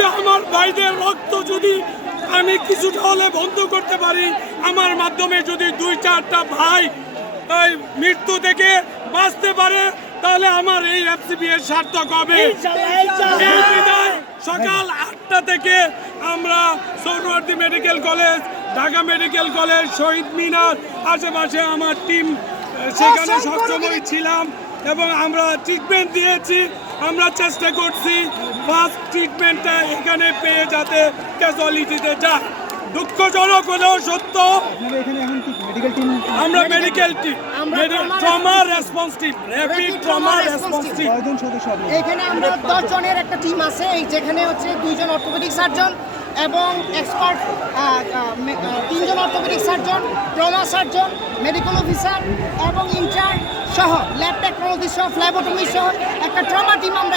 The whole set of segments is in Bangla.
যদি আমার ভাইদের রক্ত যদি আমি কিছুটা হলে বন্ধ করতে পারি আমার মাধ্যমে যদি দুই চারটা ভাই মৃত্যু থেকে বাঁচতে পারে তাহলে আমার এই এফসিবি এর সার্থক হবে। সকাল আটটা থেকে আমরা সৌরবর্তী medical college Dhaka medical college Shaheed Minar আশেপাশে আমার টিম সেখানে সবসময় ছিলাম এবং আমরা ট্রিটমেন্ট দিয়েছি আমরা চেষ্টা করছি। ফার্স্ট ট্রিটমেন্টটা এখানে পেয়ে যাতে ক্যাজুয়ালিটিতে যায়। দুঃখজনক হলেও সত্য আমরা মেডিকেল টিম আমরা trauma response team rapid trauma response team এখানে আমরা দশ জনের একটা টিম আছে এই যেখানে হচ্ছে দুইজন অর্থোপেডিক সার্জন এবং এক্সপার্ট তিনজন orthopaedic surgeon trauma surgeon medical officer এবং ইনচার্জ সহ ল্যাব টেকনোলজি সহ ফ্ল্যাবোটমি সহ একটা ট্রমা টিম আমরা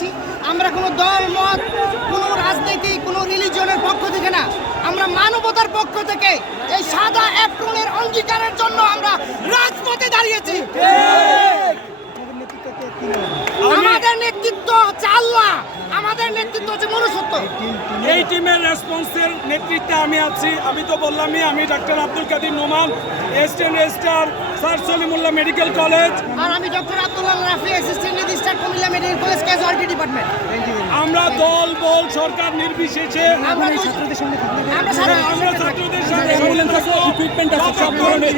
এসেছি আমরা কোনো দল মত কোনো রাজনীতি কোনো রিলিজনের পক্ষ থেকে না। আমরা মানবতার পক্ষ থেকে এই সাদা অ্যাপ্রনের অঙ্গীকারের জন্য আমরা রাজপথে দাঁড়িয়েছি? আমাদের নেতৃত্ব হচ্ছে আল্লাহ। আমাদের নেতৃত্ব হচ্ছে মনুষ্যত্ব। এই টিমের রেসপন্সের নেতৃত্বে আমি আছি। আমি তো বললামই আমি doctor Abdul Kadir Noman eastern star sir Salimullah medical college. আর আমি doctor Abdullah Rafi assistant Comilla medical college casualty department আমরা দল বল সরকার নির্বিশেষে আমরা ছাত্রদের সঙ্গে আমরা ছাত্রদের ধরনের